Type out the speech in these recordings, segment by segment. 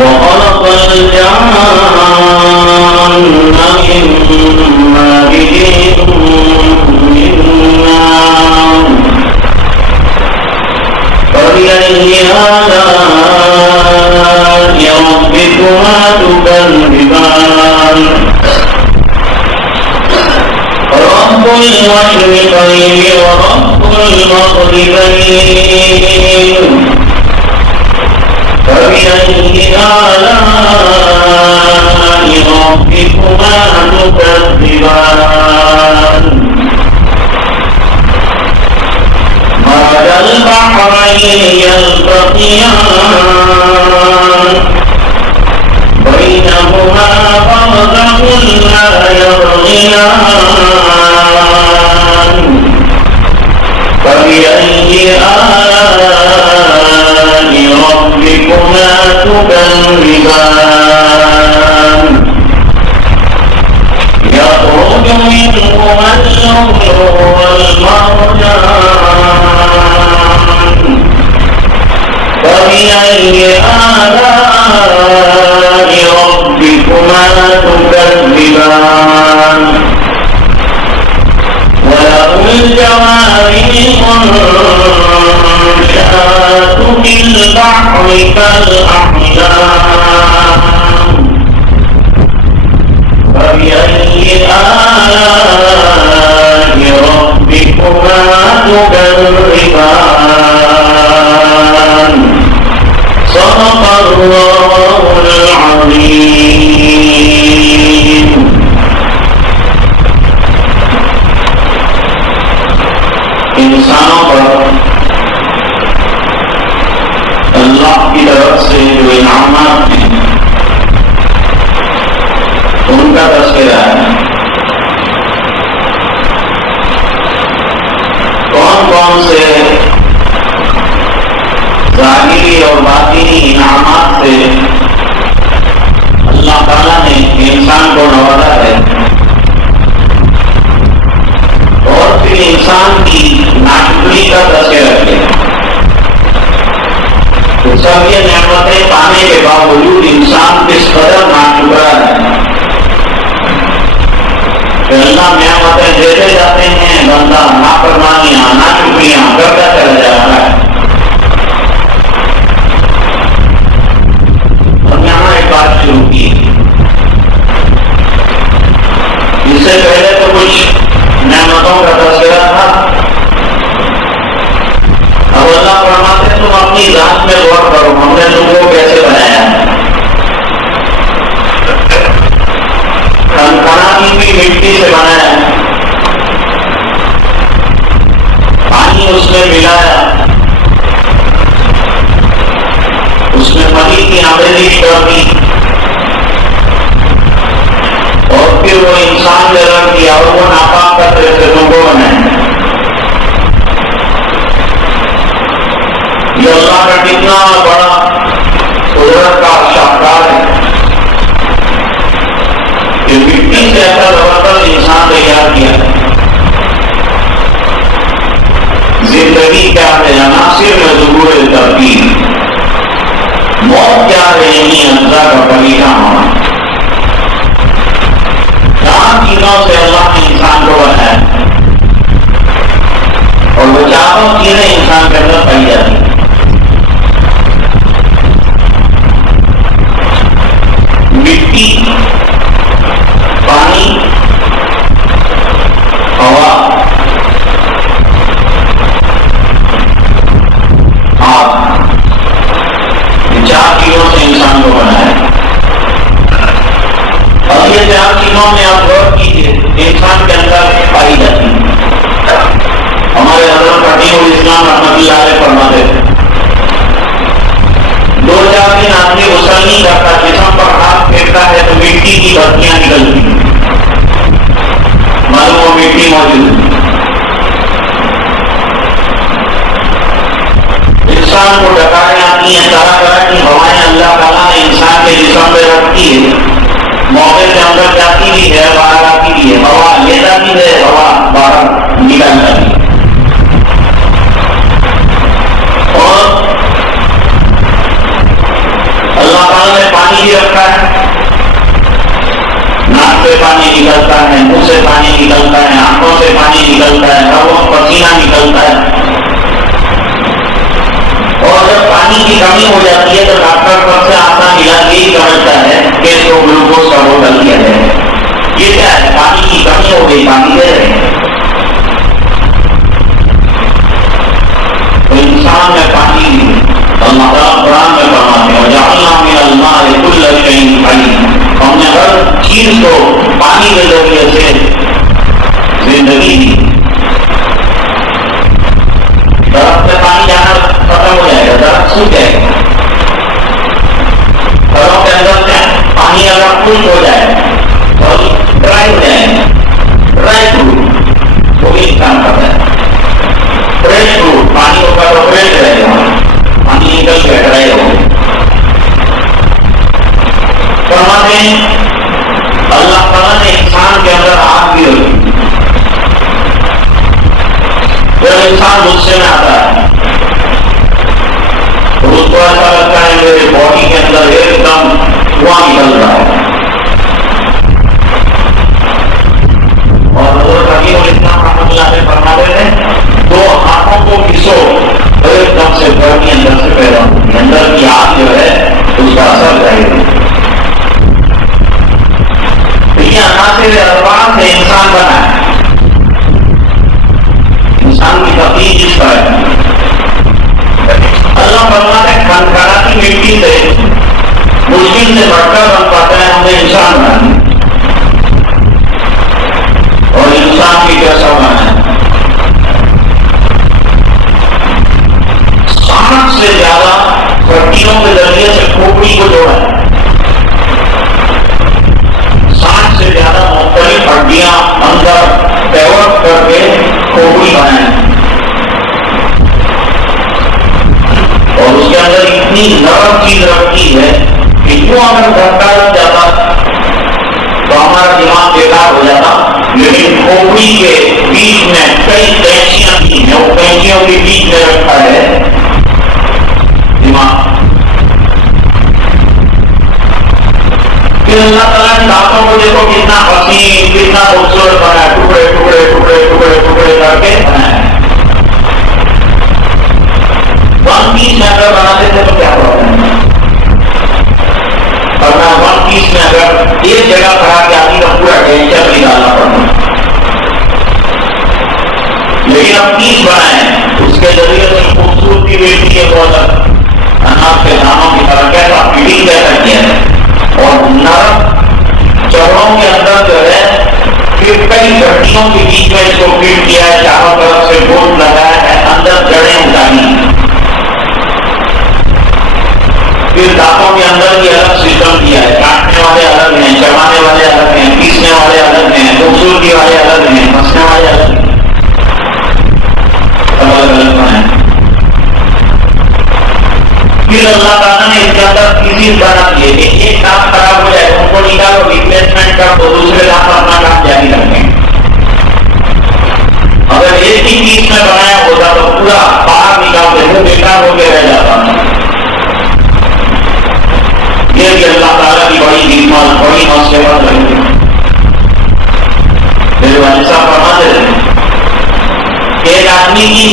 وخلق الجان من مارج من نار فبأي آلاء ربكما تكذبان رب المشرقين ورب المغربين فبأي آلاء ربكما تكذبان مرج البحرين يلتقيان بينهما برزخ لا يبغيان فبأي آلاء ربكما تكذبان يخرج منهما اللؤلؤ والمرجان فبأي آلاء ربكما تكذبان وله الجوار المنشآت في البحر كالأعلام فبأي آلاء ربكما تكذبان صدق الله العظيم. انسانوں پر اللہ کی طرف سے جو انعامات ہیں ان کا تذکرہ ہے. کون کون سے ظاہری اور باطنی انعامات سے اللہ تعالیٰ نے انسان کو نوازا ہے اور پھر انسان کی ناشکری کا تذکرہ کیا. سب یہ نعمتیں پانے کے باوجود انسان کس قدر ناشکرا ہے. اللہ نعمتیں دیتے جاتے ہیں، بندہ نافرمانیاں ناشکریاں کرتا چلا جا رہا ہے. اور یہاں ایک بات شروع کی، اس سے پہلے تو کچھ نعمتوں کا تذکرہ تھا. اب اللہ فرماتے تم اپنی ذات میں غور کرو، ہم نے تم کو کیسے بنایا. کنکڑانی بھی مٹی سے بنایا، پانی اس میں ملایا، اس میں پانی کی آمیزش کر دی اور پھر وہ انسان جگہ کیا اور وہ ناپاک کرتے سے تم کو بنایا. یہ اللہ کا کتنا بڑا قدرت کا شاہکار ہے کہ مٹی سے ایسا زبردست انسان تیار کیا ہے. زندگی کیا ہے عناصر میں ظہور ترکیب، موت کیا ہے انہیں اجزاء کا پریشان ہونا. چار چیزوں سے اللہ نے انسان کو بنایا اور وہ چاروں چیزیں انسان کے اندر پائی جاتی ہیں. مٹی، پانی، ہوا، آگ. یہ چار چیزوں سے انسان کو بنایا. اور یہ چار چیزوں میں آپ غور کیجیے انسان کے اندر پائی جاتی ہے. ہمارے حضرت حکیم الاسلام رحمۃ اللہ علیہ فرماتے تھے پانی بھی رکھا ہے، ناک سے پانی نکلتا ہے، منہ سے پانی نکلتا ہے، آنکھوں سے پانی نکلتا ہے، ہر وقت پسینہ نکلتا ہے، اور جب پانی کی کمی ہو جاتی ہے تو ڈاکٹر سب سے آسان علاج یہی سمجھتا ہے کہ اس کو گلوکوز کا بوتل دیا جائے۔ یہ کیا ہے؟ پانی کی کمی ہو گئی، پانی دے رہے ہیں۔ تو انسان میں پانی اللہ تعالیٰ قرآن میں فرماتے ہیں وَجَعَلْنَا مِنَ الْمَاءِ كُلَّ شَيْءٍ حَيٍّ، ہم نے ہر چیز کو پانی کے ذریعے سے زندگی دی۔ درخت سے پانی جانا ختم ہو جائے گا، درخت سوکھ جائے گا۔ گھروں کے اندر سے پانی اگر خشک ہو جائے اور ڈرائی ہو جائے گا، ڈرائی فروٹ وہ بھی کام کرتا ہے۔ فریش فروٹ پانی ہوگا تو فریش رہے گا، پانی نکل کے ڈرائی ہو گئے۔ فرماتے ہیں اللہ تعالیٰ نے انسان کے اندر آگ بھی رکھی۔ جب انسان غصے میں آتا ہے تو اس کو ایسا لگتا ہے میرے باڈی کے اندر ایک دم دھواں نکل رہا ہے، اور حضرت علی الاسلام رحمۃ اللہ علیہ فرماتے تھے دو ہاتھوں کو کسو تو ایک دم سے گرمی اندر سے پیدا ہوتی ہے، اندر کی آگ جو ہے اس کا اثر ظاہر ہے۔ یہ عناصر اربعہ سے انسان بنا ہے، انسان کی تخلیق اس طرح ہے۔ اللہ فرماتا ہے کھنکھناتی مٹی سے مشکل سے بڑھ کر بن پاتا ہے، ہم نے انسان بنا اور انسان کی کیسا بنا ہے؟ 60 سے زیادہ ہڈیوں کے ذریعے سے کھوپڑی کو جوڑا ہے، 60 سے زیادہ مختلف ہڈیاں اندر ڈیولپ کر کے کھوپڑی بنائیں، اور اس کے اندر اتنی نرم چیز رکھتی ہے کہ کیوں اگر دھکا لگ جاتا تو ہمارا دماغ بیکار ہو جاتا، لیکن کھوپڑی کے بیچ میں کئی کینچیاں بھی ہیں، وہ کینچیوں کے بیچ میں رکھا ہے دماغ۔ پھر اللہ تعالیٰ نے دانتوں کو دیکھو کتنا حسین کتنا خوبصورت بنا ہے، ٹکڑے ٹکڑے ٹکڑے ٹکڑے ٹکڑے کر کے بنایا ہے۔ 1 پیس میں اگر بناتے تھے تو کیا پرابلم ہے؟ اور 1 پیس میں اگر ایک جگہ کھڑا کے آدمی کا پورا ٹینشن نکالنا پڑتا، لیکن اب پیس بنائے اس کے ذریعے سے خوبصورتی ملتی ہے، بہت اناج کے دانوں کی طرح کیسا فیڈنگ کیسا کیا ہے، اور نرم چوڑوں کے اندر جو ہے پھر کئی گھٹیوں کے بیچ میں اس کو فٹ کیا ہے، چاروں طرف سے گوٹ لگایا ہے، اندر جڑیں اٹھانی، پھر دانتوں کے اندر بھی الگ سسٹم کیا ہے، کاٹنے والے الگ ہیں، چبانے والے الگ ہیں، پیسنے والے الگ ہیں، خوبصورتی والے الگ ہیں، ہنسنے والے الگ ہیں، الگ الگ بنائے۔ پھر اللہ تعالیٰ نے اس کے اندر چیز بنا دیے کہ ایک دانت خراب ہو جائے ان کو نکالو، ریپلیسمنٹ کر دو، دوسرے دانت اپنا کام جاری رکھیں۔ اگر ایک ہی پیس میں بنایا ہوتا تو پورا باہر نکال دیتے، بیکار ہو کے رہ جاتا۔ یہ بھی اللہ تعالیٰ کی بڑی حکمت، بڑی مصیبت رہی۔ میرے والد صاحب فرماتے تھے کہ ایک آدمی کی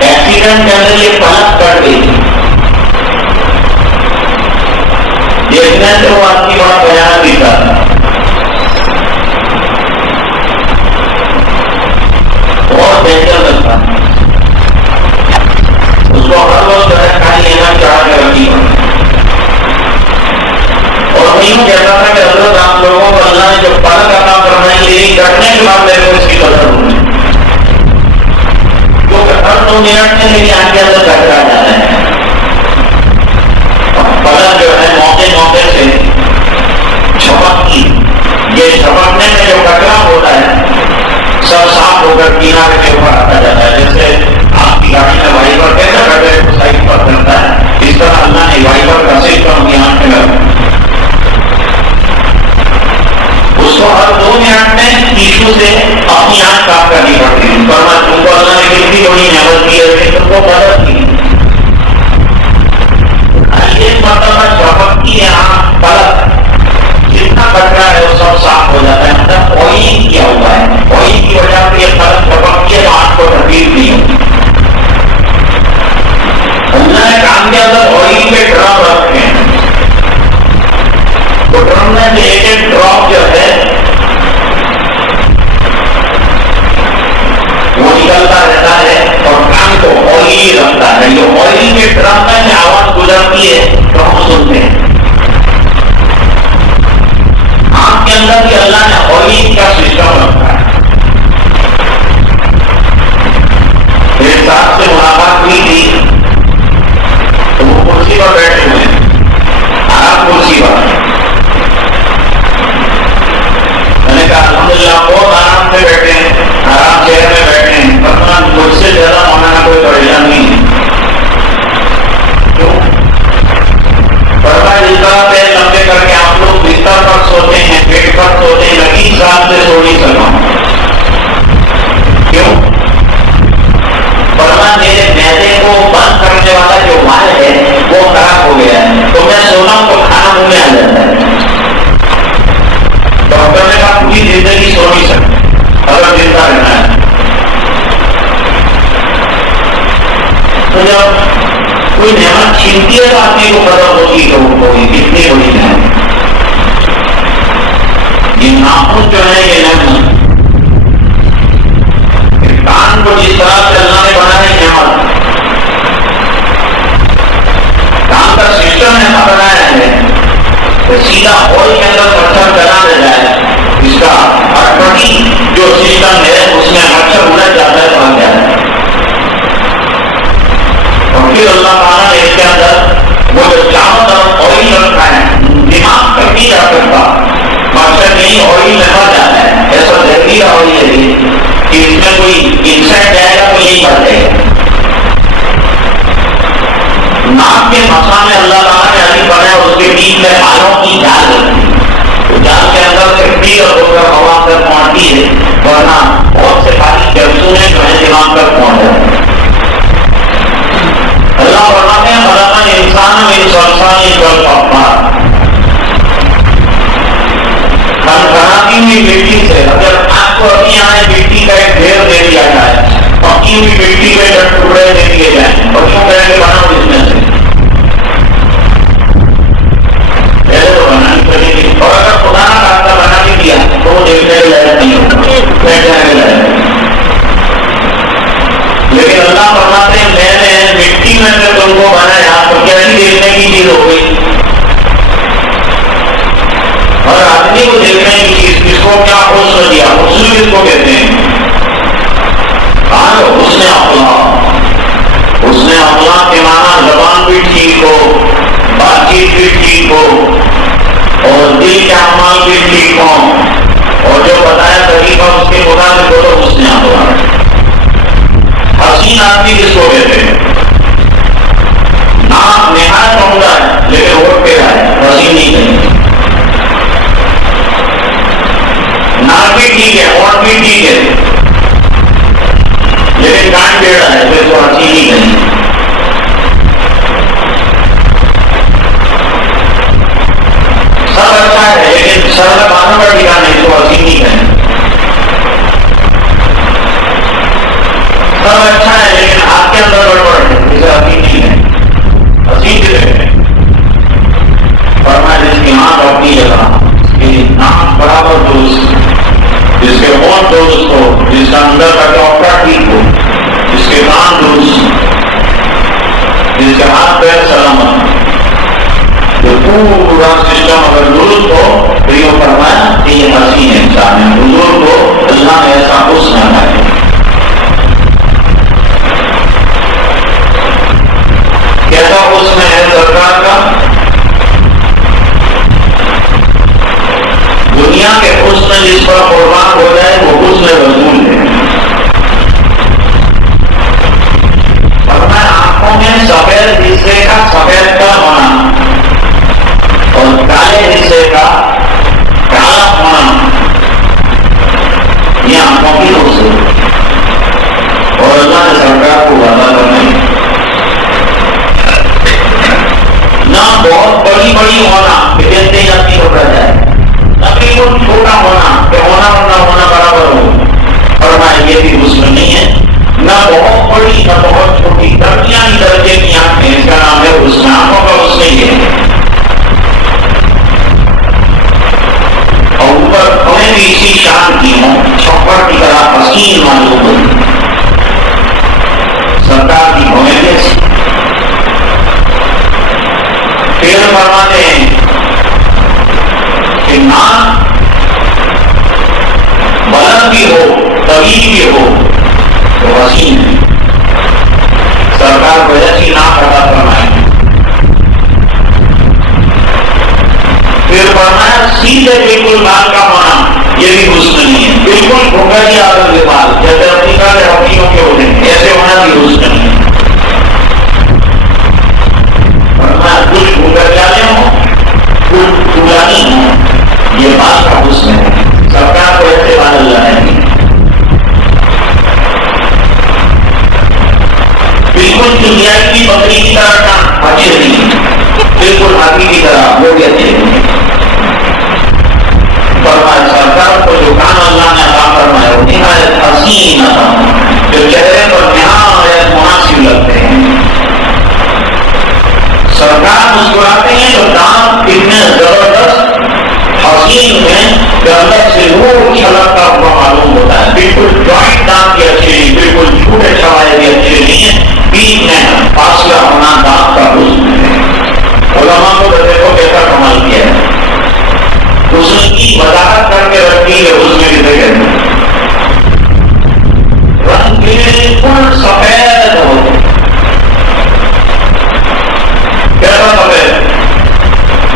ایکسیڈنٹ کے اندر یہ پلک کٹ گئی، دیکھنے سے وہ آدمی بڑا بیان دکھتا تھا، بہت ڈینجر لگتا، اس کو ہر وقت کھائی لینا چڑھا کے رکھی، اور وہ یوں کہتا تھا کہ حضرت آپ لوگوں کو اللہ نے جو پلک عطا فرمائی لیکن کٹنے کے بعد میرے کو اس کی قدر ہوئی، کیونکہ ہر 2 منٹ میں میری آنکھ کے اندر ٹکرا جاتا ہے، پلک جو ہے موقع سے چھپکتی، یہ چھپکنے میں جو کچرا ہوتا ہے سب صاف ہو کر کنارے کے اوپر آتا جاتا ہے، جیسے آپ کی گاڑی میں وائپر کیسا کٹرے کو سائڈ پر کرتا ہے، اس طرح اللہ نے وائپر کا سسٹم کی آنکھ میں لگا، اس کو ہر 2 منٹ میں ٹیشو سے اپنی آنکھ صاف کرنی پڑتی ہے۔ تم کو اللہ نے کتنی بڑی نعمت دی ہے کہ تم کو قدر میں سے ایک ایک ڈراپ جو ہے وہ نکلتا رہتا ہے اور کان کو آئلی رکھتا ہے. یہ آئل کے ڈرم میں سے آواز گزرتی ہے تو ہم سنتے ہیں. آنکھ کے اندر بھی اللہ نے آئل کا سسٹم رکھا ہے. میرے ساتھ سے ملاقات ہوئی تھی تو وہ کرسی پر بیٹھے ہوئے آرام کرسی پر. میں نے کہا الحمدللہ بہت آرام سے بیٹھے ہیں, آرام چہرے میں بیٹھے ہیں, ورنہ مجھ سے زیادہ مولانا کوئی پریشان نہیں ہے. کیوں؟ فرمایا جس طرح پیر لمبے کر کے آپ لوگ بستر پر سوتے ہیں, پیٹ پر سوتے ہیں, لگی ساتھ سے سو نہیں سکا. کیوں؟ فرمایا میرے معدے کو بند کرنے والا جو مال ہے وہ خراب ہو گیا ہے, تو میں سونا ہوں تو کھانا منہ میں آ جاتا ہے. ڈاکٹر نے کہا پوری زندگی سو نہیں سکتے اگر زندہ رہنا ہے. تو جب کوئی نعمت چھینتی ہے تو آدمی کو پتہ ہوتی ہے وہ کتنی بڑی نعمت. یہ ناخن جو ہے یہ نعمت, کان کو جس طرح سے اللہ نے بنایا ہے نعمت, کان کا سسٹم ایسا بنایا ہے کہ سیدھا ہال کے اندر مچھر چلا نہ جائے. اس کا اٹھوٹی جو سسٹم ہے اس میں مچھر الجھ جاتا ہے, بھاگ جاتا ہے. اور پھر اللہ تعالیٰ نے اس کے اندر وہ جو چاول اور آئل رکھا ہے, دماغ کر نہیں جا سکتا, مچھر نہیں آئل میں مر جاتا ہے. ایسا زہریلا آئل ہے کہ اس میں کوئی انسیکٹ جائے گا تو نہیں مر جائے گا. ناک کے مسا میں اللہ تعالیٰ نے علی بنایا, اس کے بیچ میں بالوں کی جال رکھی. تو جال کے اندر سے کلیئر ہو کر ہوا تک پہنچتی ہے, ورنہ بہت سے ساری کیپسولیں جو ہیں دماغ تک پہنچ جاتی ہیں. اللہ فرماتے ہیں خلق انسان من صلصال کالفخار, کھنکھناتی ہوئی مٹی سے. اگر آپ کو ابھی یہاں مٹی کا ایک ڈھیر دے دیا جائے, پکی ہوئی مٹی کے ٹکڑے دے دیے جائیں اور یوں کہیں گے بناؤ اس میں سے, پہلے تو بنانی پڑے گی. اور اگر خدا نہ خاصہ بنا بھی دیا تو وہ دیکھنے کے لائق نہیں ہوگا, بیٹھ جانے کے لائق. لیکن اللہ فرماتے ہیں میں نے مٹی میں سے تم کو بنایا تو کیسی دیکھنے کی چیز ہو گئی. اور آدمی کو دیکھنے کی چیز, کس کو کیا حسن دیا, حسن کس کو کہتے ہیں؟ حسن اخلاق. حسن اخلاق کے معنی زبان بھی ٹھیک ہو, بات چیت بھی ٹھیک ہو, اور دل کے اعمال بھی ٹھیک ہوں, اور جو بتایا طریقہ اس کے مطابق ہو تو حسن اخلاق. حسین آدمی کس کو کہتے ہیں؟ نام نہایت عمدہ ہے لیکن روڈ پہ ہے, حسین نہیں کہیں. نام بھی ٹھیک ہے, اور بھی ٹھیک ہے, لیکن کان ٹیڑھا ہے پھر تو حسین نہیں کہیں. سب اچھا ہے لیکن سر میں باندھنے کا ٹھیکا نہیں تو حسین نہیں کہیں. سب اچھا ہے لیکن آپ کے اندر گڑبڑ ہے, اسے حسین نہیں ہے. حسین سے دیکھتے ہیں فرمایا جس کی آنکھ اپنی جگہ, اس کی آنکھ برابر دوست, جس کے ہونٹ دوست ہو, جس کا اندر کا ڈاکٹر ٹھیک ہو, جس کے کان دوست, جس کے ہاتھ پیر سلامت, جو پورا سسٹم اگر درست ہو تو یہ فرمایا کہ یہ حسین انسان ہے. بزرگ کو اللہ نے ایسا حسن بنایا. کیسا حسن ہے سرکار کا؟ دنیا کے حسن جس پر قربان ہو جائے وہ حسن رسول ہے. فرمایا آنکھوں میں سفید حصے کا سفید کا ہونا اور کالے حصے کا کالا ہونا, یہ آنکھوں معلوم ہوئی سرکار کی ہونے کیسی. پھر فرماتے ہیں کہ نام بلند بھی ہو طویل بھی ہو تو حسین ہے. سرکار کو ایسی نام ادا فرمائیں. پھر فرمایا سیدھے بالکل بال کا ہونا یہ بھی حسن نہیں ہے. بالکل گھنگری عادت کے بال جیسے افریقہ کے ہاتھیوں کے ہوتے ہیں ایسے ہونا بھی حسن نہیں ہے. فرمایا کچھ گھنگریالے ہوں کچھ پرانی ہوں یہ بال کا حسن ہے. سرکار کو ایسے بال اللہ ہے. بالکل دنیائی کی بکری کی طرح کا اچھے نہیں بالکل ہاتھی کی طرح وہ بھی اچھے نہیں. فرمایا سرکار کو جو کام اللہ نے عطا فرمایا وہ نہایت حسین عطا جو چہرے پر نہایت مناسب لگتے ہیں. سرکار مسکراتے ہیں تو دانت اتنے زبردست حسین میں گردن سے نور چھلکتا ہوا معلوم ہوتا ہے. بالکل جوائنٹ دانت بھی اچھے نہیں بالکل چھوٹے چھوائے بھی اچھے نہیں ہیں. بیچ میں فاصلہ ہونا دانت کا حسن ہے. علماء کو دیکھو کیسا کمال کیا ہے. حسن کی وضاحت کر کے رکھی ہے. حسن کسے کہتے ہیں؟ رنگ بالکل سفید ہو کیسا سفید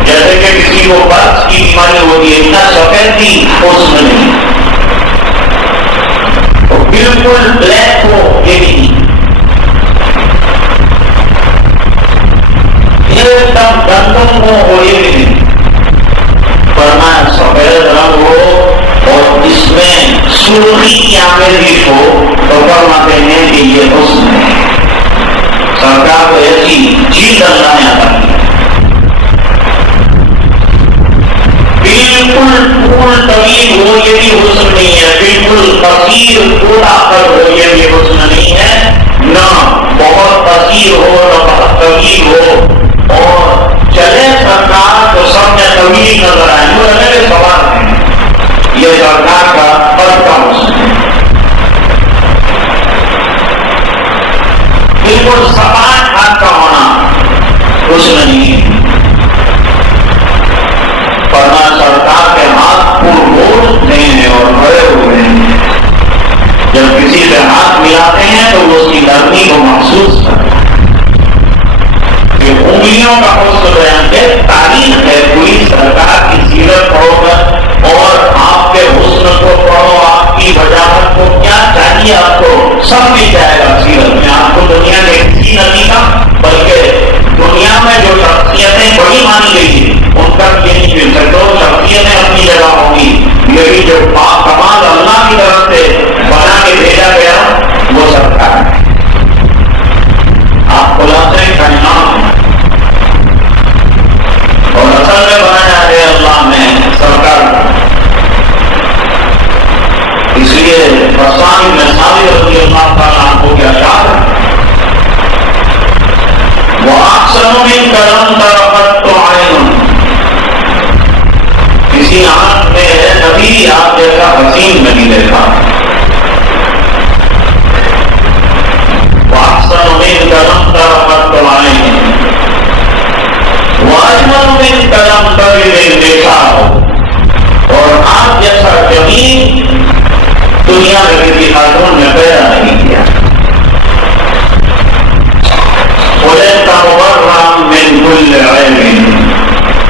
جیسے کہ کسی کو برف کی بیماری ہوتی ہے اتنا سفید بھی حسن نہیں. بالکل بلیک ہو یہ بھی نہیں. ایک دم گندم ہو یہ بھی نہیں. فرمایا سفید رنگ ہو اور اس میں سرخی کی آمیزش ہو تو فرماتے ہیں کہ یہ حسن ہے. سرکار کو ایسی چیز اللہ نے عطا کی. بالکل پھول طویل ہو یہ بھی حسن نہیں ہے. بالکل قصیر پورا کر ہو یہ بھی حسن نہیں ہے. نہ بہت قصیر ہو نہ بہت طویل ہو اور چلے سرکار تو سب میں طویل نظر آئے. جو میرے سوال ہیں یہ سرکار کا فرق کا حسن ہے. بالکل سپاٹ ہاتھ کا ہونا حسن نہیں ہے. فرمایا سرکار کے ہاتھ پرگوشت ہیں اور بھرے ہوئے ہیں. جب کسی سے ہاتھ ملاتے ہیں تو وہ اس کی نرمی کو محسوس کرتے ہیں. انگلیوں کا حسن بیان ہے. تاریخ ہے پوری سرکار کی سیرت پڑھو کر اور آپ کے حسن کو پڑھو. آپ کی وجاہت کو کیا چاہیے آپ کو سب مل جائے گا سیرت میں. آپ کو دنیا کے کسی نبی کا بلکہ دنیا میں جو شخصیتیں بڑی مانی گئی ہیں ان کا یہ نہیں مل سکتا. وہ شخصیتیں اپنی جگہ ہوں گی لیکن جو کمال اللہ کی طرف سے بنا کے بھیجا گیا وہ سرکار ہے. آپ خلاصے کا نام ہے اور اصل میں بنایا ہے اللہ میں سرکار. اس لیے رسانی میں ساری رضی اللہ تعالیٰ کو کیا یاد ہے وہ اکثر من کرم طرفت تو عین. کسی آنکھ میں نبی آپ جیسا حسین نہیں دیکھا. وہ اکثر من کرم طرفت تو عین واجمل من کرم طویل دیکھا ہو. اور آپ جیسا جمیل دنیا میں کسی خاتون نے پیدا نہیں کیا.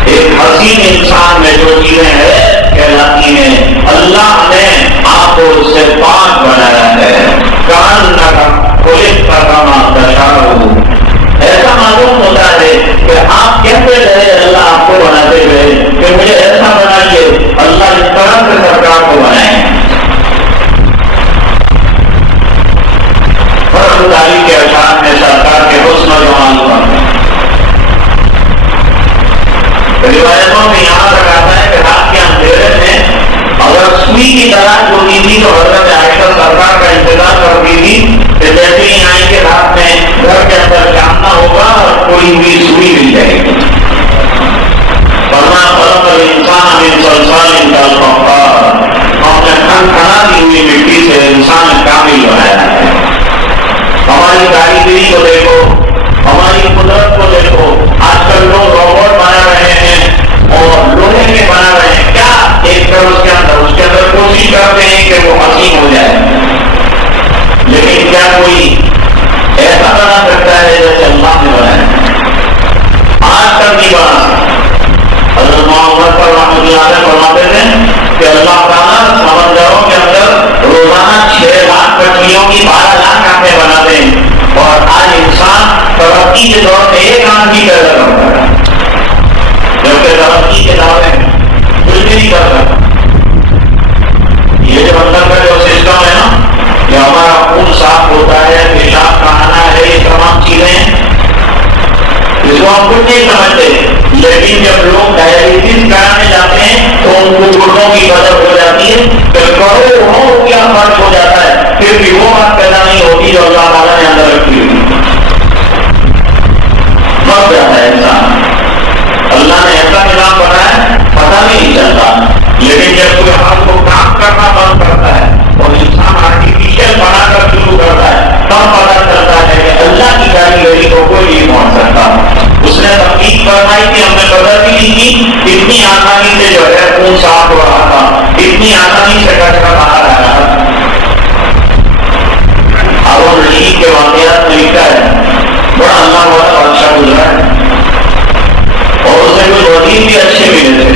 ایک حسین انسان میں جو چیزیں ہیں کہلاتی ہیں اللہ نے آپ کو اس سے پاک بنایا ہے. کان کا کاما دشاؤ ایسا معلوم ہوتا ہے کہ آپ کہتے رہے اللہ آپ کو بناتے ہوئے کہ مجھے ایسا بنائیے. اللہ اس طرح سے سرکار کو بنائے. تاریخ کے اشعار میں سرکار کے حسن و جمال پر روایتوں میں یہاں تک آتا ہے کہ رات کے اندھیرے میں اگر سوئی کی طرح جو تھی تو حضرت عائشہ سرکار کا انتظار کرتی تھی کہ جیسے ہی آئیں کے رات میں گھر کے اندر جاننا ہوگا اور کوئی ہوئی سوئی مل جائے گی. فرمایا خلق الانسان من صلصال کالفخار. ہم نے کھڑا دی ہوئی مٹی سے انسان کا ان کو گردوں کی قدر ہو جاتی ہے، پھر کروڑوں روپیہ خرچ ہو جاتا ہے، پھر بھی وہ بات پیدا نہیں ہوتی جو اللہ تعالیٰ نے اندر رکھی ہوئی، مر جاتا ہے انسان۔ اللہ نے ایسا نظام بنایا پتہ نہیں چلتا، لیکن جب کوئی ہاتھ کو کام کرنا بند کرتا ہے اور انسان آرٹیفیشل بنا کر شروع کرتا ہے، تب پتہ چلتا ہے کہ اللہ کی کاریگری کو کوئی نہیں پہنچ سکتا۔ اس نے تحقیق فرمائی کہ ہم نے قدر بھی نہیں کی، اتنی آسانی سے جو ہے خون صاف ہو رہا تھا، اتنی آسانی سے کچرا باہر آ رہا تھا۔ ہارون رشید کے واقعات میں لکھا ہے بڑا اللہ والا بادشاہ گزرا ہے اور اسے کچھ وزیر بھی اچھے ملے تھے،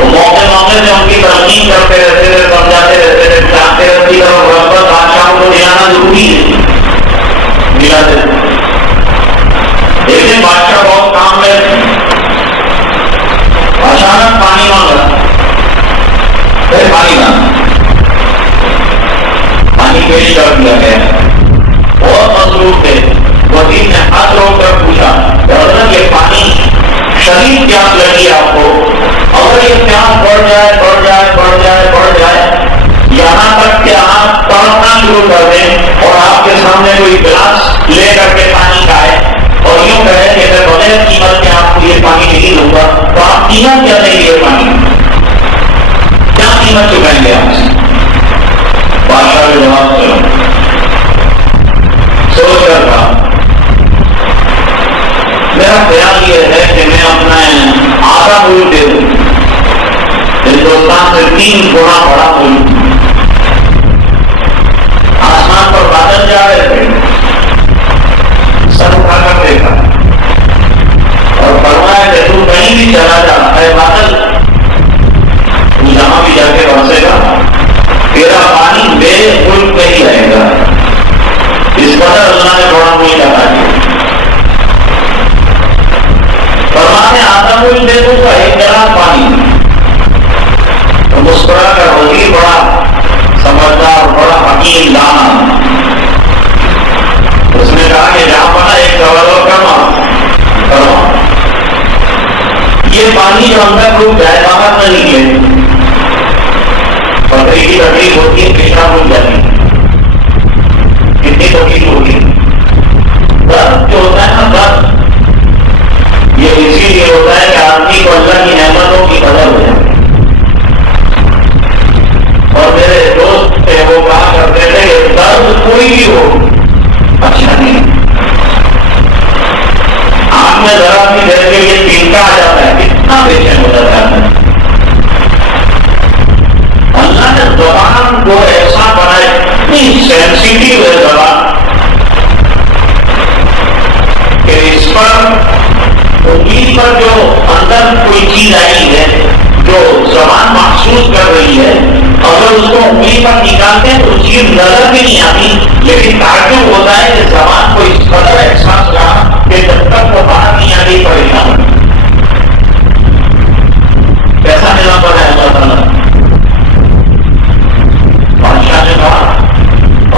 وہ موقع سے ان کی ترقی کرتے رہتے تھے، سمجھاتے رہتے تھے، چاہتے رہتے تھے اور رغبت بادشاہوں کو دلانا ضروری ہے، دلاتے تھے۔ لیکن بادشاہ بہت کام میں اچانک پانی مانگا، پانی مانگا، پانی پیش کر دیا گیا، بہت مصروف تھے۔ وزیر نے ہاتھ روک کر پوچھا حضرت یہ پانی شدید پیاس لگی آپ کو، اگر یہ پیاس بڑھ جائے بڑھ جائے بڑھ جائے بڑھ جائے یہاں تک کہ آپ تڑپنا شروع کر دیں اور آپ کے سامنے کوئی گلاس لے کر کے پانی کھائے اور یوں کہے کہ میں بغیر قیمت کے آپ کو یہ پانی نہیں دوں گا، تو آپ قیمت کیا دیں گے؟ پانی کیا قیمت چکائیں گے آپ سے؟ بادشاہ کا جواب چلو سوچ کر کہا میرا خیال یہ ہے کہ میں اپنا آدھا ملک دے دوں، ہندوستان سے 3 گنا بڑا ملک۔ آسمان پر بادل جا رہے تھے، سر اٹھا کر دیکھا اور فرمایا کہ تو کہیں بھی چلا جا، اے بادل تو جہاں بھی جا کے برسے گا تیرا پانی میرے ملک میں ہی رہے گا۔ اس قدر اللہ نے بڑا ملک لگا دیا۔ فرمانے آدھا ملک دے دوں گا، 1 گلاس پانی۔ تو مسکرا کر وزیر بڑا سمجھدار، بڑا حکیم دانا، اس نے کہا کہ جہاں بنا ایک گورنر کرو، یہ پانی جو اندر ڈوب جائے باہر نہ نکلے، پتھری کی تکلیف ہوتی ہے، پیشاب ڈوب جاتی ہے، کتنی تکلیف ہوگی۔ درد جو ہوتا ہے نا، درد یہ اسی لیے ہوتا ہے کہ آدمی کو اللہ کی نعمتوں کی قدر ہو جائے۔ اور میرے دوست تھے وہ کہا کرتے تھے کہ درد کوئی بھی ہو اچھا نہیں، آنکھ میں ذرا سی دیر کے لیے تینکا آ جاتا ہے، کتنا بے چین ہو جاتا ہے۔ اللہ نے زبان کو ایسا بنایا، اتنی سینسیٹیو ہے زبان کہ اس پر انگلی پر جو اندر کوئی چیز آئی ہے جو زبان محسوس کر رہی ہے، اگر اس کو انگلی پر نکالتے ہیں تو چیز نظر بھی نہیں آتی، لیکن تعجب ہوتا ہے کہ زبان کو اس قدر احساس رہا کہ جب تک وہ باہر نہیں آ گئی پریشان۔ کیسا نظام بنایا اللہ تعالیٰ؟ بادشاہ نے کہا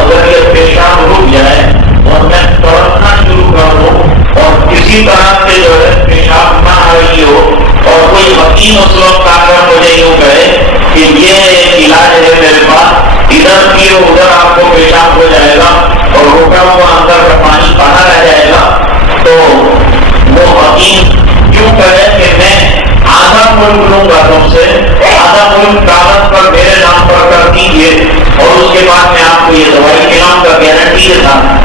اگر یہ پیشاب رک جائے اور میں تڑپنا شروع کر دوں اور کسی طرح سے جو ہے پیشاب نہ آ رہی ہو اور کوئی حکیم اس وقت آ کر مجھے یوں کہے کہ یہ علاج ہے میرے پاس، ادھر کی ادھر آپ کو پیشاب ہو جائے گا اور روکا ہوا اندر کا پانی بنا رہ جائے گا، تو وہ حکیم کیوں کہے کہ میں آدھا ملک لوں گا تم سے، آدھا ملک کاغذ پر میرے نام پر کر دیجیے اور اس کے بعد میں آپ کو یہ دوائی کے نام کا گارنٹی دیتا ہوں،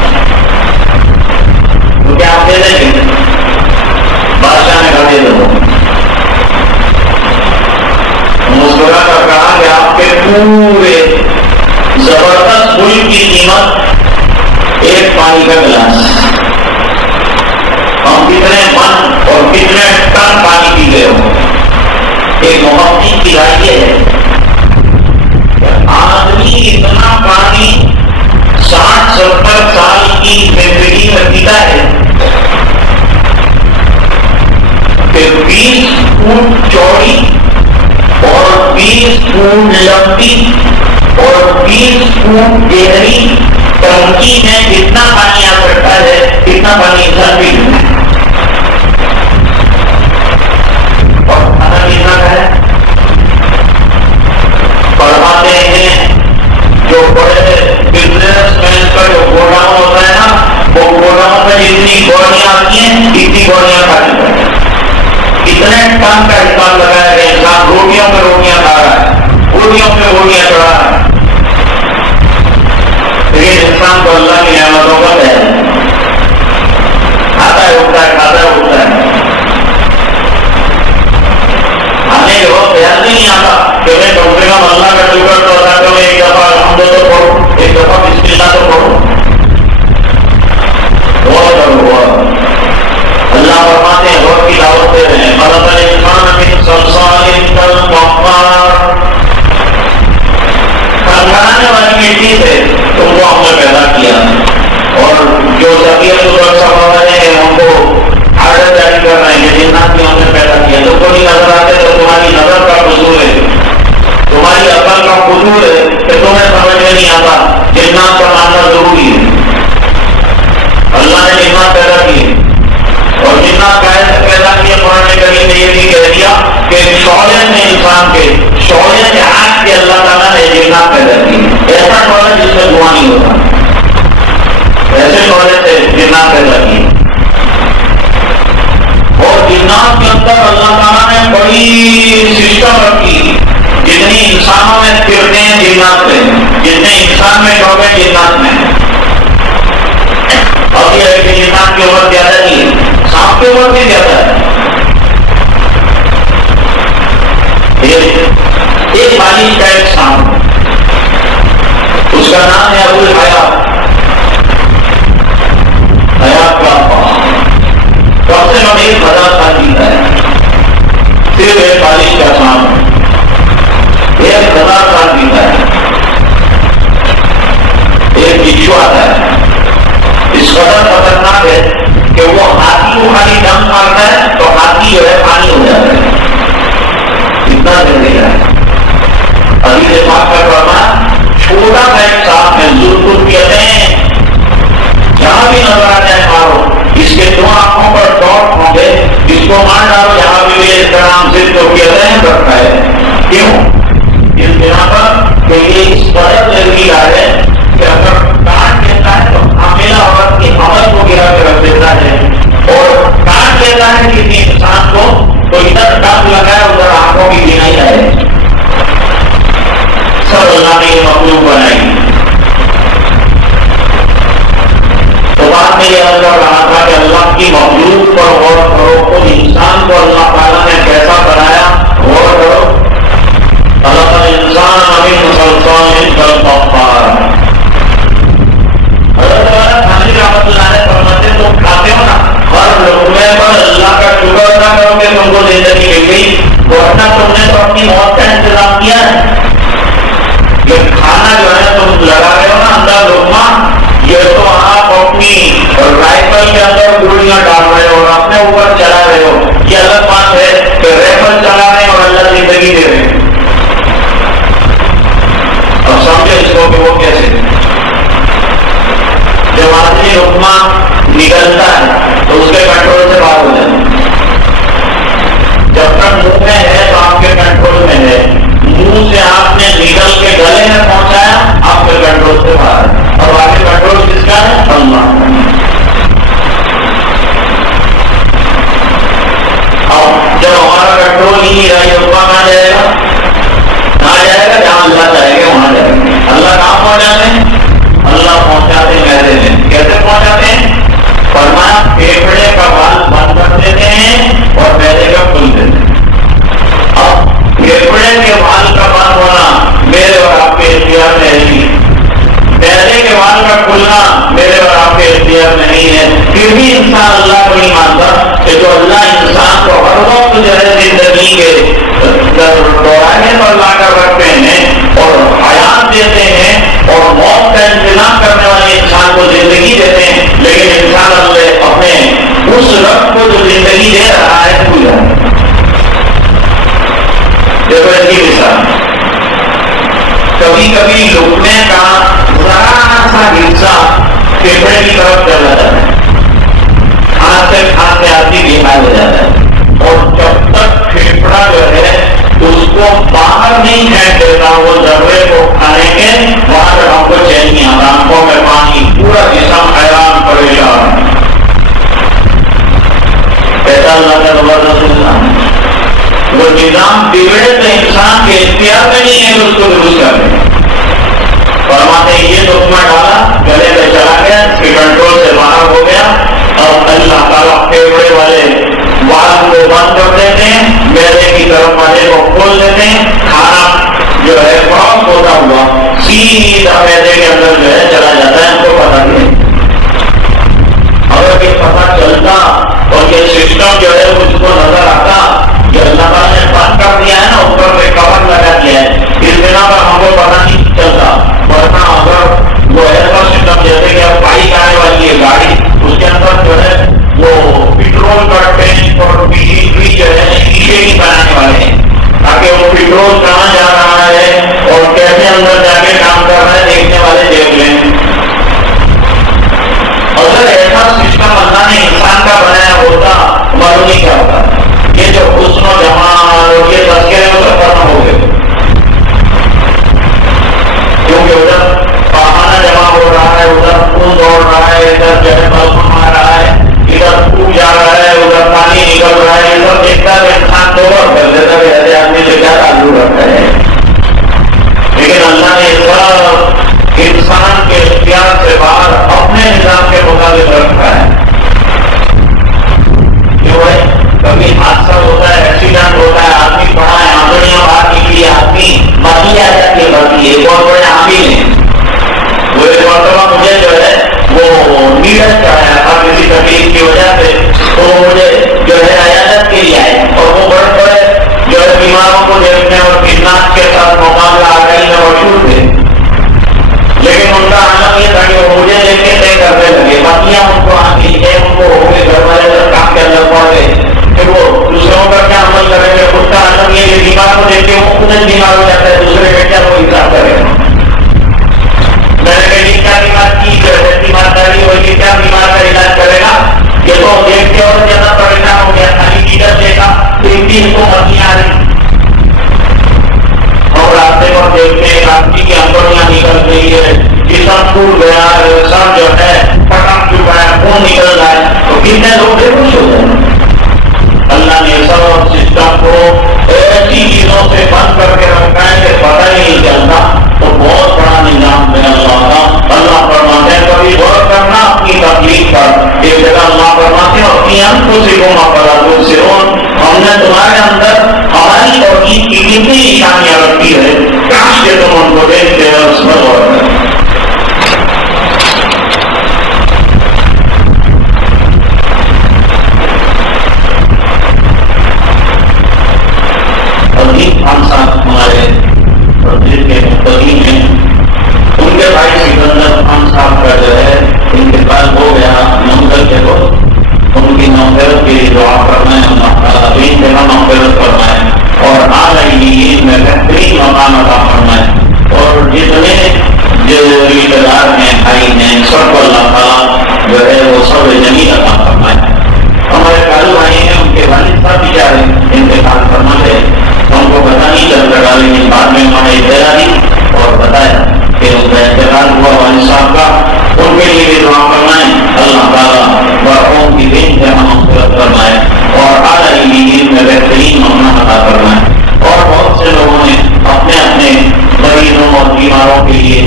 تو کیا آپ دے دیں گے؟ بادشاہ نے کہا دے دو۔ مسکرا کر کہا کہ آپ کے پورے زبردست ملک کی قیمت 1 پانی کا گلاس، ہم کتنے من اور کتنے ٹن پانی پی گئے ہو۔ ایک محبت کی رائے ہے کہ آدمی اتنا پانی 60-70 سال کی زندگی میں پیتا ہے کہ 20 فٹ چوڑی اور 20 فٹ لمبی اور 20 فٹ گہری ٹنکی میں جتنا پانی آ سکتا ہے اتنا پانی انسان پی لیتا ہے، اور کھانا پینا ہے اللہ کا شکر تو ادا کرو، ایک دفعہ الحمد تو پڑھو، ایک دفعہ بسم اللہ تو پڑھو، غور کرو غور۔ اللہ فرماتے ہیں غور کی دعوت دے رہے ہیں، خلق الانسان من صلصال کالفخار، کھنکھنانے والی مٹی سے تم کو ہم نے پیدا کیا، اور جو طبیعت ہیں ہم کو آرڈر جاری کر رہے ہیں، جنات بھی ہم نے پیدا کیا، تم کو نہیں نظر آتے تو تمہاری نظر کا قصور ہے، تمہاری عقل کا قصور ہے کہ تمہیں سمجھ میں نہیں آتا جنات کا ماننا ضروری ہے۔ اللہ نے جنات پیدا کیے، اور جنات کیسے پیدا کیے؟ قرآن کریم نے یہ بھی کہہ دیا کہ شعلے میں انسان کے شعلے سے آگ کے اللہ تعالیٰ نے جنات پیدا کیے، ایسا شعلہ جس میں دھواں نہیں ہوتا، ایسے شعلے سے جنات پیدا کیے۔ اور جنات کے اندر اللہ تعالیٰ نے بڑی سسٹم رکھی، جتنی انسانوں میں پھرتے ہیں جنات میں، جتنے انسان میں شعبے جنات میں۔ اب یہ ہے کہ جنات کی عمر زیادہ نہیں ہے، سانپ کی عمر بھی زیادہ ہے۔ ایک بالغ کا ایک سانپ، اس کا نام ہے ابو الحیات، حیات کا کم سے کم 1000 سال جیتا ہے، صرف ایک بالغ کا سانپ 1000 سال جیتا ہے۔ ایک بچھو آتا ہے، اس قدر خطرناک ہے کہ وہ ہاتھی کو خالی ڈنگ مارتا ہے تو ہاتھی جو ہے پانی ہو جاتا ہے، اتنا زندگی ہے۔ حدیث پاک کا فرمان، چھوٹا سا ایک سانپ ہے، ذوالقرنین کہتے ہیں جہاں بھی نظر آ جائے مارو، اس کے دو آنکھوں پر ڈاٹ ہوں گے، اس کو مار ڈالو جہاں بھی میرے کرام سے تو کہتے ہیں رکھا ہے۔ کیوں؟ اس بنا پر کہ یہ اس قدر زندگی ہے کہ اگر کاٹ لیتا ہے تو حاملہ عورت کی حمل کو گرا کے رکھ دیتا ہے، اور کاٹ لیتا ہے کسی انسان کو تو ادھر ڈاک لگائے ادھر آنکھوں کی بینائی آئے۔ سب اللہ نے یہ مخلوق بنائی۔ تو بعد میں یہ اللہ رہا تھا کہ اللہ کی مخلوق پر غور کرو، خود انسان کو اللہ تعالیٰ نے کیسا بنایا غور کرو۔ خلق الانسان من صلصال کالفخار۔ حضرت مولانا تھانوی رحمۃ اللہ علیہ فرماتے تم کھاتے ہو نا، ہر لقمے پر اللہ کا شکر ادا کرو کہ تم کو زندگی مل گئی، ورنہ تم نے تو اپنی موت کا انتظام کیا ہے۔ یہ کھانا جو ہے تم لگا رہے ہو نا اندر لقمہ، یہ تو آپ اپنی رائفل کے اندر گولیاں ڈال رہے ہو اور اپنے اوپر چلا رہے ہو، یہ الگ بات ہے کہ رائفل چلا رہے ہیں اور اللہ زندگی دے رہے ہیں۔ اب سمجھے اس کو کہ وہ کیسے؟ جب آدمی لقمہ نکلتا ہے تو اس کے کنٹرول سے باہر ہو جاتا ہے، جب تک منہ میں ہے تو آپ کے کنٹرول میں ہے، منہ سے آپ نے نکل کے گلے میں پہنچایا آپ کے کنٹرول سے باہر ہے، اور آگے کنٹرول کس کا ہے؟ اللہ۔ اب جب ہمارا کنٹرول ہی نہیں رہا، لقمہ کہاں جائے گا؟ کہاں جائے گا؟ جہاں اللہ چاہے گا وہاں جائے گا۔ اللہ کہاں پہنچاتے ہیں؟ اللہ پہنچاتے ہیں میدے میں۔ کیسے پہنچاتے ہیں؟ فرمایا پھیپھڑے کا بال بند کر دیتے ہیں اور میدے کا کھول دیتے ہیں۔ اب پھیپھڑے کے بال کا بند ہونا میرے اور آپ کے اختیار میں نہیں ہے، میدے کے بال کا کھلنا میرے اور آپ کے اختیار میں نہیں ہے۔ پھر بھی انسان اللہ کو نہیں مانتا کہ جو اللہ انسان کو ہر وقت جو ہے زندگی کے دورانے پر لا کر رکھتے ہیں اور حیات دیتے ہیں اور موت کا انتظام کرنے والے انسان کو زندگی دیتے ہیں، لیکن انسان اپنے اس رب کو جو زندگی دے رہا ہے بھول جاتا ہے۔ دیکھو اس کی مثال، کبھی کبھی لقمے کا ذرا سا حصہ پھیپھڑے کی طرف چلا جاتا ہے، کھانتے کھانتے آدمی بیمار ہو جاتا ہے، اور جب تک پھیپھڑا جو ہے اس کو باہر نہیں پھینک دیتا وہ ذرے کو کھانے کے باہر ہم کو چین نہیں آتا، آنکھوں میں پانی، پورا جسم حیران پریشان۔ ایسا اللہ کا زبردست نظام، وہ نظام بگڑے تو انسان کے اختیار میں نہیں ہے اس کو درست کر دے۔ فرماتے ہیں یہ لقمہ ڈالا گلے میں چلا گیا، اس کے کنٹرول سے باہر ہو گیا، اور اللہ تعالیٰ پھیپھڑے والے بال کو بند کر دیتے ہیں، میدے کی طرف والے کو کھول دیتے ہیں، کھانا جو ہے ہی دروازے کے اندر جو ہے چلا جاتا ہے، ہم کو پتا نہیں۔ اگر یہ پتا چلتا اور یہ سسٹم جو ہے مجھ کو نظر آتا کہ اللہ تعالیٰ نے بند کر دیا ہے نا، اوپر پہ کور لگا دیا ہے، اس بنا پر ہم کو پتا نہیں چلتا۔ ورنہ اگر وہ ایسا سسٹم جیسے کہ اب بائک آنے والی ہے گاڑی، اس کے اندر جو ہے وہ پیٹرول کا ٹینک اور بجلی جو ہے شیشے کی بنانے والے ہیں، تاکہ وہ پیٹرول کہاں جا رہا ہے اور کیسے اندر جا کے کام کر رہا ہے دیکھنے والے دیکھ لیں۔ اگر ایسا سسٹم اللہ نے انسان کا بنایا ہوتا، معلوم نہیں کیا ہوتا، یہ جو حسن و جمال اور یہ تذکرے وہ سب ختم ہو گئے، کیونکہ ادھر پخانہ جمع ہو رہا ہے، ادھر خون دوڑ رہا ہے، ادھر جو ہے پلسن آ رہا ہے، ادھر پھوٹ جا رہا ہے، ادھر پانی نکل رہا ہے، یہ سب دیکھتا ہے انسان تو غور کر دیتا ہے ایسے آدمی سے کیا تعلق رکھتا ہے۔ لیکن اللہ نے سب انسان کے اختیار سے باہر اپنے نظام کے مطابق رکھا ہے۔ کیوں ہے؟ کبھی حادثہ ہوتا ہے، ایکسیڈنٹ ہوتا ہے، آدمی پڑا ہے، آنکھڑیاں باہر نکلی، آدمی باقی آ جاتی ہے، باقی ایک بہت بڑے عامل ہیں، وہ ایک مرتبہ مجھے جو ہے وہ نیڈس کرایا تھا کسی تکلیف کی وجہ سے، تو مجھے جو ہے عیادت کے لیے آئے، اور وہ بڑے بڑے جو ہے بیماروں کو دیکھنے اور خدمات کے ساتھ مقابلہ آگاہی میں مشہور تھے، لیکن ان کا عالم یہ تھا کہ وہ مجھے دیکھ کے طے کرنے لگے، باقیاں ان کو آتی ہے، ان کو ہو گئے، گھر والے سب کام کے اندر پڑ گئے، پھر وہ دوسروں کا کیا عمل کریں گے؟ خود کا عالم یہ کہ بیمار کو دیکھ کے وہ خود بیمار ہو جاتا ہے، دوسرے کا کیا وہ حساب کرے گا؟ میں نے کہا کیا بیمار کی بیمارداری ہوئی، کیا بیمار کا علاج کرے گا؟ یہ تو دیکھ کے اور زیادہ پریشان ہو گیا، خالی لیڈر دیکھا تو ان کی کو مرضیاں آ رہی، اور راستے پر دیکھتے ہیں راستے کی انگڑیاں نکل گئی ہے، جسم ٹوٹ گیا ہے، سب جو ہے پٹک چکا ہے، خون نکل رہا ہے، تو کتنے لوگ خوش ہو گئے۔ اللہ نے سب سسٹم کو ایسی چیزوں سے بند کر کے رکھا ہے کہ پتہ ہی نہیں چلتا، تو بہت بڑا نظام ہے اللہ کا۔ اللہ فرماتے ہیں کبھی غور کرنا اپنی تکلیف پر، ایک جگہ اللہ فرماتے ہیں اپنی انفسکم افلا تبصرون، ہم نے تمہارے اندر ہماری توحید کی کتنی نشانیاں رکھی ہے، کاش کہ تم ان کو دیکھتے اور اس پر غور کریں۔ ہم ساتھ ہمارے دل کے مقتدی ہیں، ان کے بھائی سکندر خان صاحب کا جو ہے انتقال ہو گیا منگل کے وقت، ان کی مغفرت کے لیے دعا فرمائیں، اللہ تعالیٰ انتہا مغفرت فرمائیں اور عالمین میں بہترین مقام عطا فرمائیں، اور جتنے جو رشتے دار ہیں، بھائی ہیں، سب کو اللہ تعالیٰ جو ہے وہ صبر جمیل عطا فرمائیں۔ ہمارے کالو بھائی ہیں، ان کے والد صاحب بھی جا رہے انتقال فرما گئے، ہم کو پتا نہیں چل رہا، لیکن بعد میں انہوں نے اطلاع دی اور بتایا کہ ان کا انتقال ہوا والد صاحب کا، ان کے لیے بھی دعا فرمائیں، اللہ تعالیٰ برحوم کی بین سے مغفرت فرمائے اور اعلیٰ علم میں بہترین مقام عطا فرمائے۔ اور بہت سے لوگوں نے اپنے اپنے مریضوں اور بیماروں کے لیے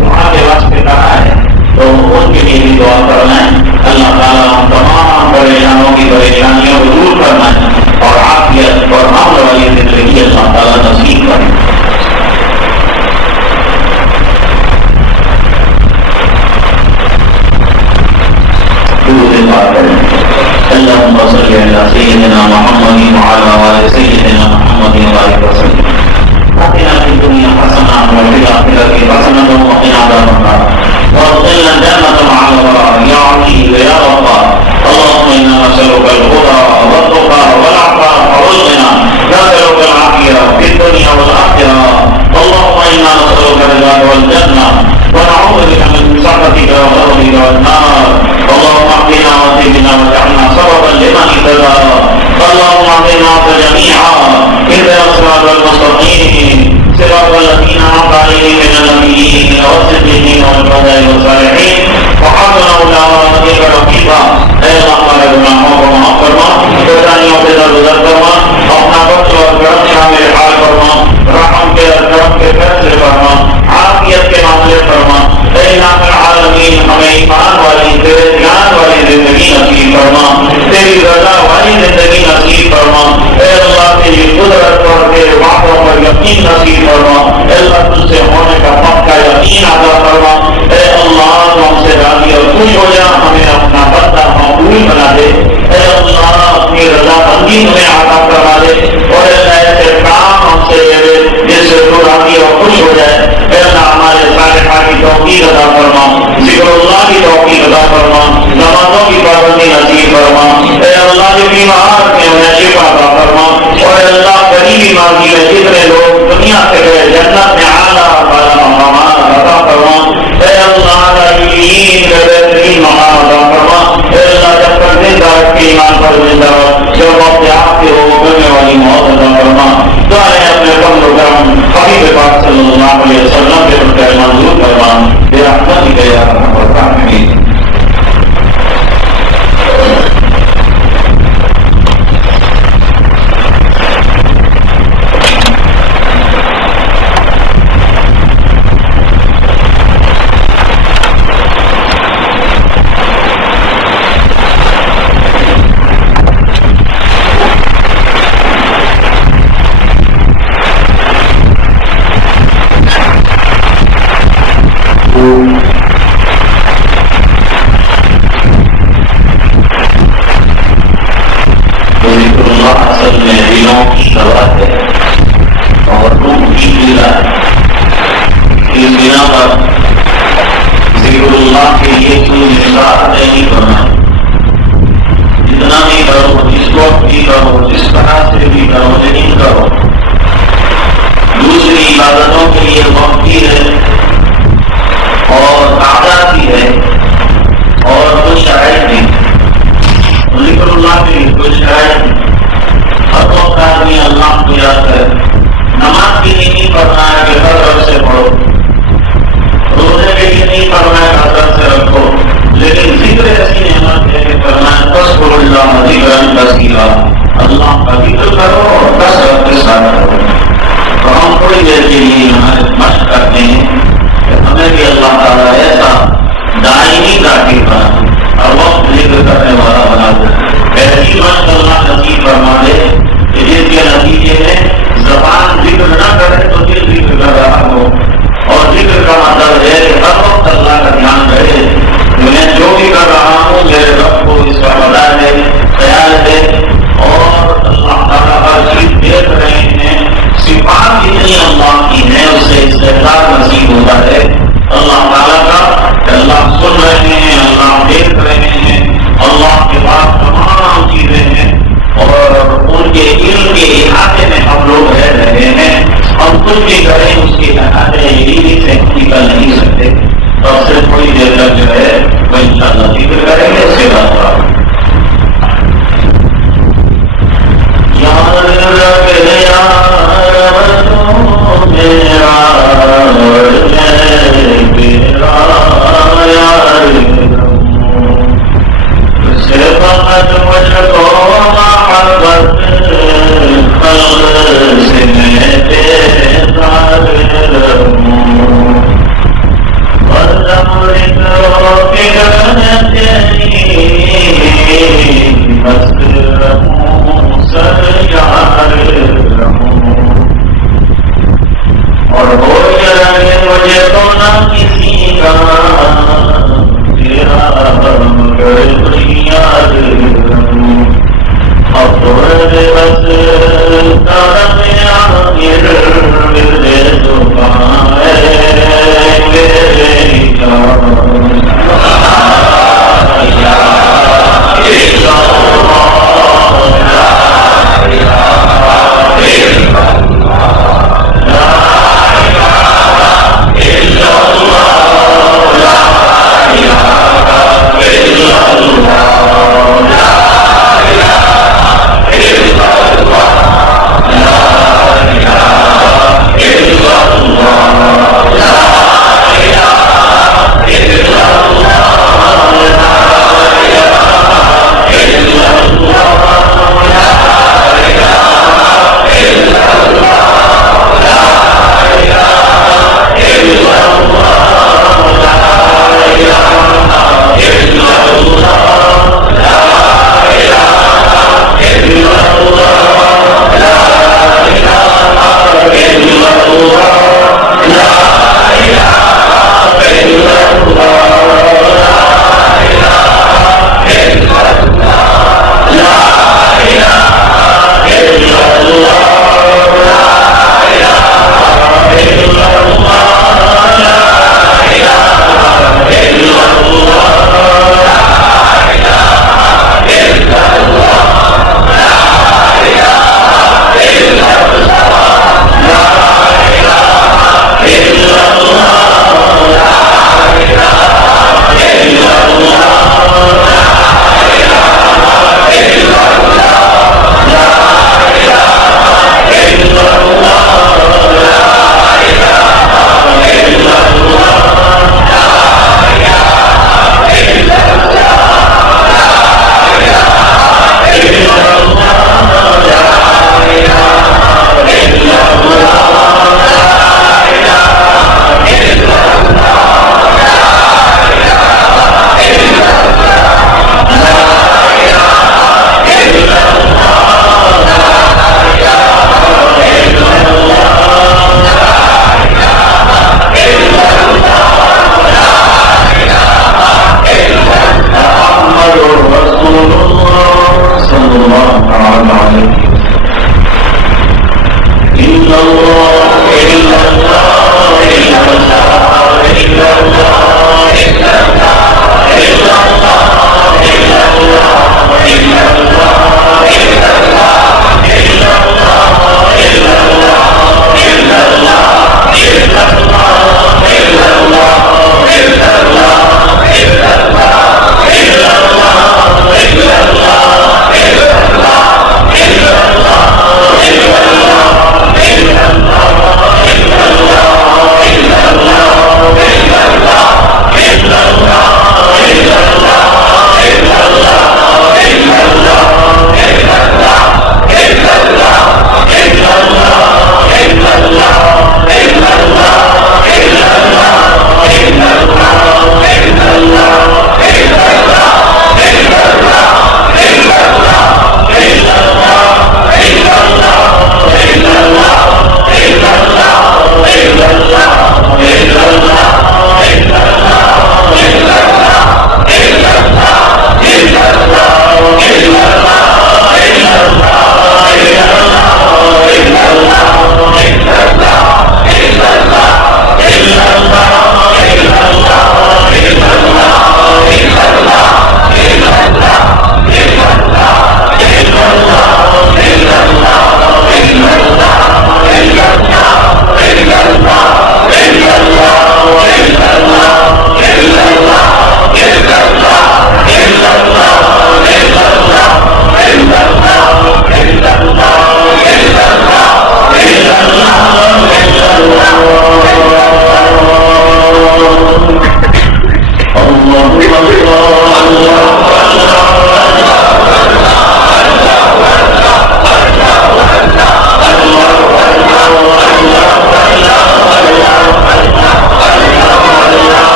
دعا کے واسطے کہا ہے، تو ان کے لیے بھی دعا فرمائیں، اللہ تعالیٰ ہم تمام پریشانوں کی پریشانیوں کو دور فرمائیں اور عافیت اور عمل والی زندگی اللہ تعالیٰ نصیب کریں۔ اللهم صل على سيدنا محمد وعلى آل سيدنا محمد وبارك وسلم۔ آتنا في الدنيا حسنة وفي الآخرة حسنة وقنا عذاب النار وادخلنا الجنة مع الأبرار يا عزيز يا غفار۔ اللهم إنا نسألك الهدى والتقى والعفاف والغنى، نسألك العافية في الدنيا والآخرة، اللهم إنا نسألك رضاك والجنة ونعوذ بك من سخطك وغضبك والنار، اللهم اهدنا واهدنا واجعلنا سببا لمن اهتدى، اللهم اهدنا جميعا الى الصراط المستقيم، صراط الذين انعمت عليهم من النبيين والصديقين والشهداء والصالحين وحسن اولئك رفيقا۔ اے اللہ ہمارے گناہوں کو معاف فرما، کوتاہیوں سے درگزر فرما، اپنا فضل اور کرم سے ہمیں حال فرما، رحم کے اور کرم کے فیصلے فرما، عافیت کے معاملے فرما۔ اے الہ العالمین ہمیں ایمان والی تیرے دھیان والی زندگی نصیب فرما، تیری رضا والی زندگی نصیب فرما۔ اے اللہ تیری قدرت اور تیرے وعدوں پر یقین نصیب فرما۔ اے اللہ تجھ سے ہونے کا پکا یقین جنت میں اعلیٰ بالا مقامات عطا فرما. اے اللہ تعالی کے بہترین مقام عطا فرما. اے اللہ جب تک زندہ رکھ کے ایمان پر زندہ رکھ، جب وقت آپ کے ہو گنے والی موت عطا فرما. دعائیں اپنے فضل و کرم حبیب پاک صلی اللہ علیہ وسلم کے پر منظور فرما. برحمتک یا ارحم الراحمین.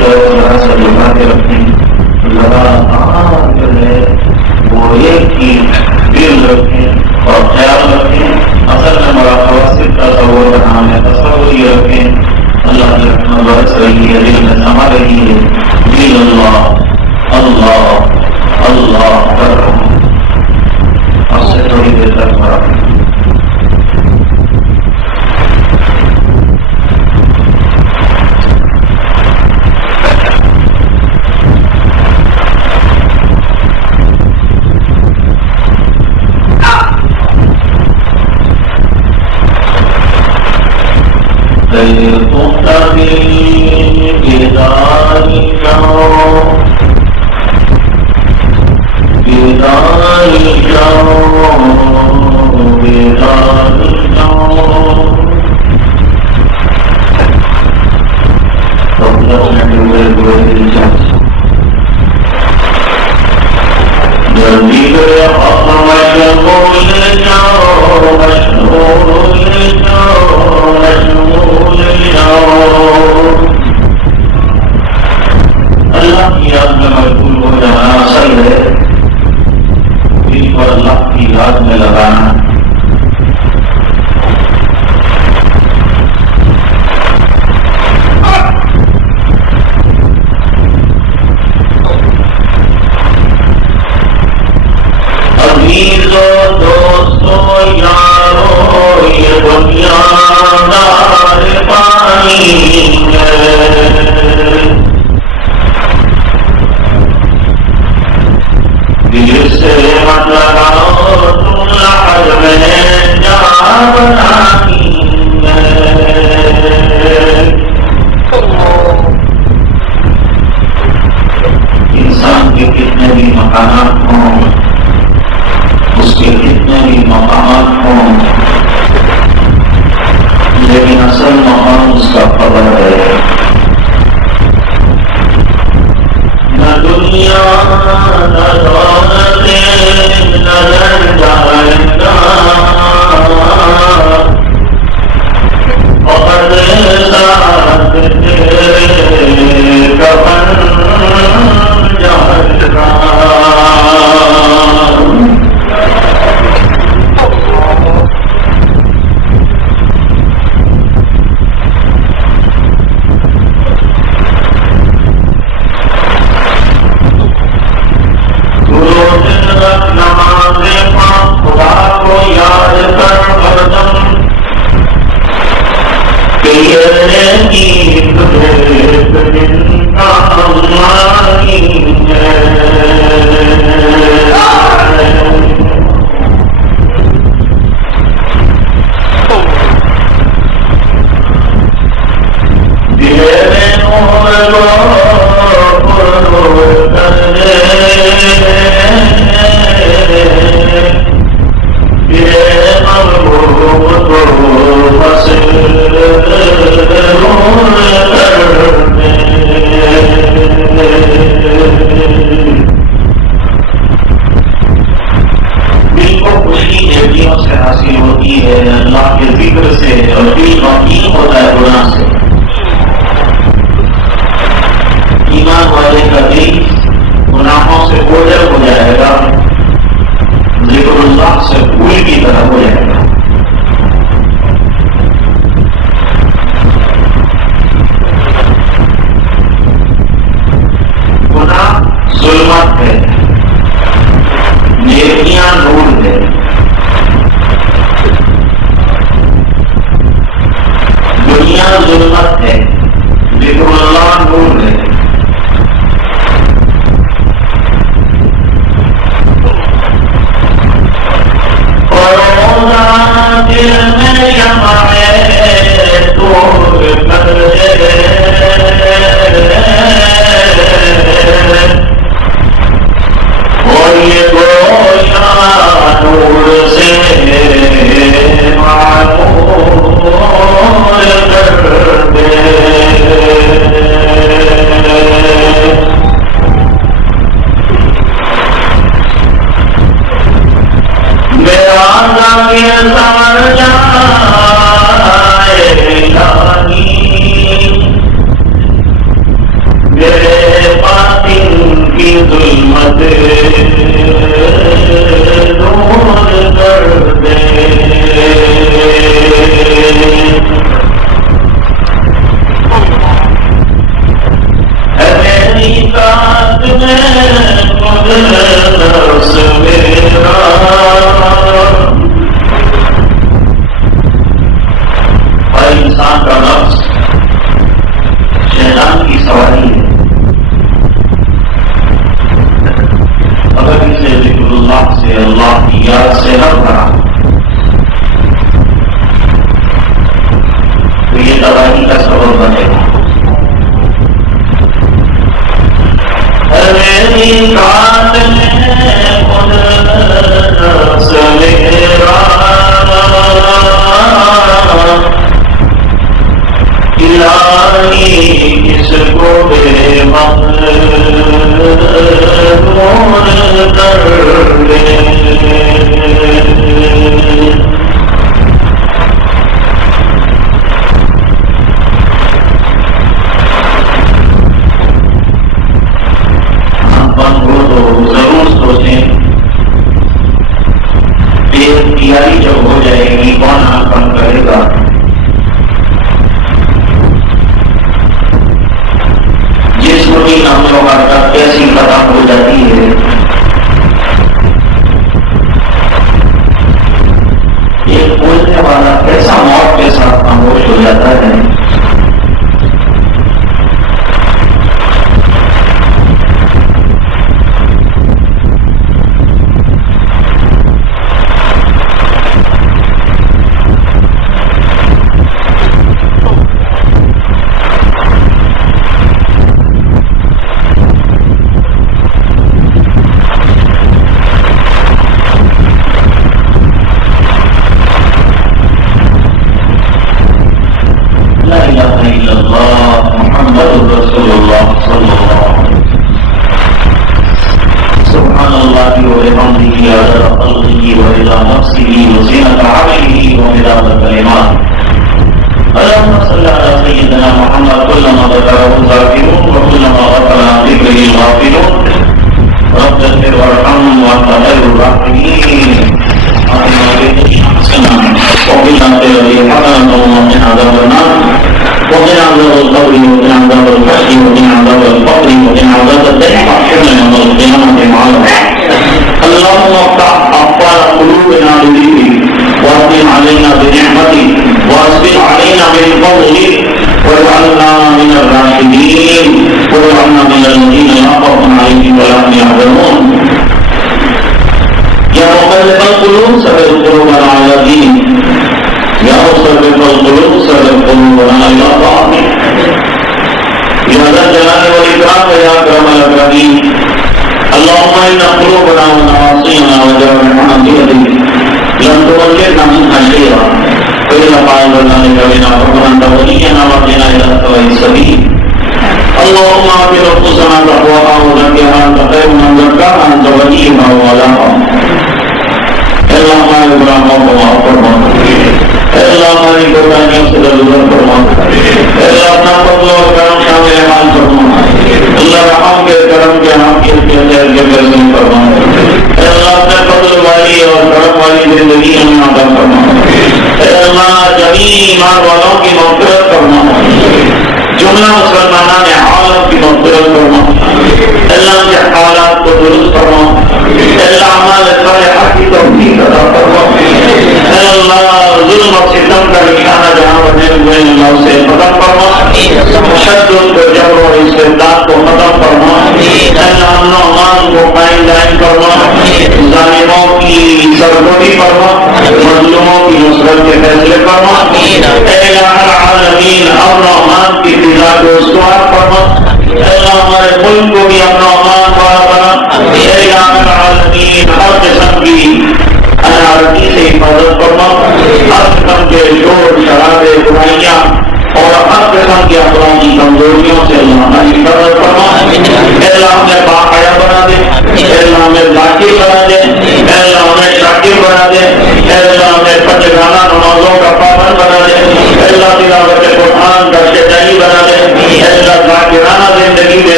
طرح سے لگا کے رکھیں، لگاتار جو ہے وہ ایک ہی دل رکھیں اور خیال رکھیں اصل میں مراقبہ صرف تصور کا نام ہے، تصور یہ رکھیں اللہ کی رحمت برس رہی ہے، دل میں سما رہی ہے، دل اللہ اللہ اللہ کر رہا ہوں، اس سے تھوڑی دیر تک مراقبہ میرے باطن کی ظلمت دور کر دے میری بات میں خود نفس میرا اور انسان کا نفس شیطان کی سواری ہے. اگر اسے ذکر اللہ سے اللہ کی یاد سے نہ بھرا تو یہ تباہی کا سبب بنے گا. میری بات میں خود نفس میرا الہی کس کو بے مقدور کر دے. تیاری جب ہو جائے گی کون آنکھ بند کرے گا؟ جسم کی ناموں کا کیسی ختم ہو جاتی ہے. ایک بولنے والا کیسا موت کے ساتھ خاموش ہو جاتا ہے.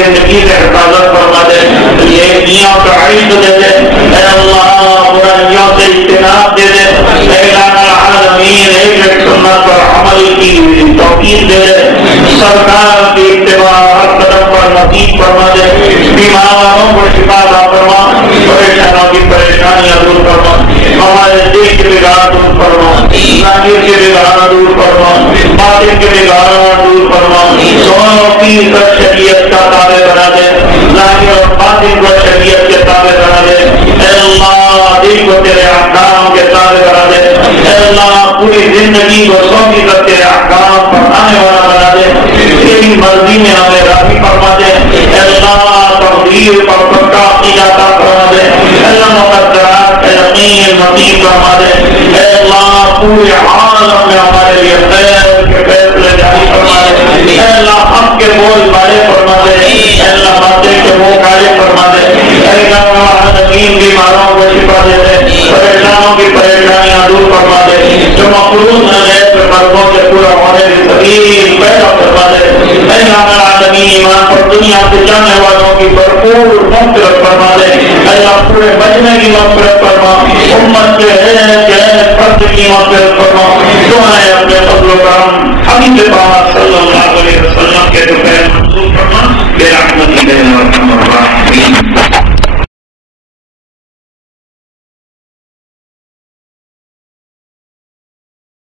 زندگی سے حفاظت فرما دے، یہ نیوں کا عشق دے دے، اے اللہ برائیوں سے اجتناب دے دے، اے الہ العالمین ایک سنت پر عمل کی توفیق دے دے، سرکار کی اتباع ہر قدم پر نصیب فرما دے، بیماروں کو شفا عطا فرما، پریشانوں کی پریشانیاں دور فرما، ہمارے دل کے بگاڑ دور فرما، ظاہر کے بگاڑ دور فرما، باطن کے بگاڑ دور فرما، دونوں کی شریعت کا تابع بنا دے، ظاہر اور باطن کو شریعت کے تابع بنا دے، اے اللہ دل کو تیرے احکام کے تابع بنا دے، اے اللہ پوری زندگی کو 100% تیرے احکام پر آنے والا بنا دے، تیری مرضی میں ہمیں راضی فرما دے، اے اللہ تقدیر پر پکا عقیدہ عطا فرما دے، اے اللہ مقدرات کا یقین نصیب فرما دے، اے اللہ پورے عالم میں ہمارے لیے خیر کے فیصلے جاری فرما دے، اے اللہ ہم کے بول بارے فرما دے، اے اللہ باتیں کے منہ کالے فرما دے، اے اللہ زمین بیماروں کو شفا دے دے، پریشانوں کی پریشانیاں دور فرما دے، جو مقروض ہیں مرضوں کے پورا ہونے کی سبیل پیدا فرما دے، اے اللہ العالمین ایمان پر دنیا سے جانے والوں کی بھرپور مغفرت فرما دے، اے اللہ پورے بچنے کی مغفرت فرما، امت کے فرد کی مغفرت فرما، دعائیں اپنے فضل و کرم حبیب پاک صلی اللہ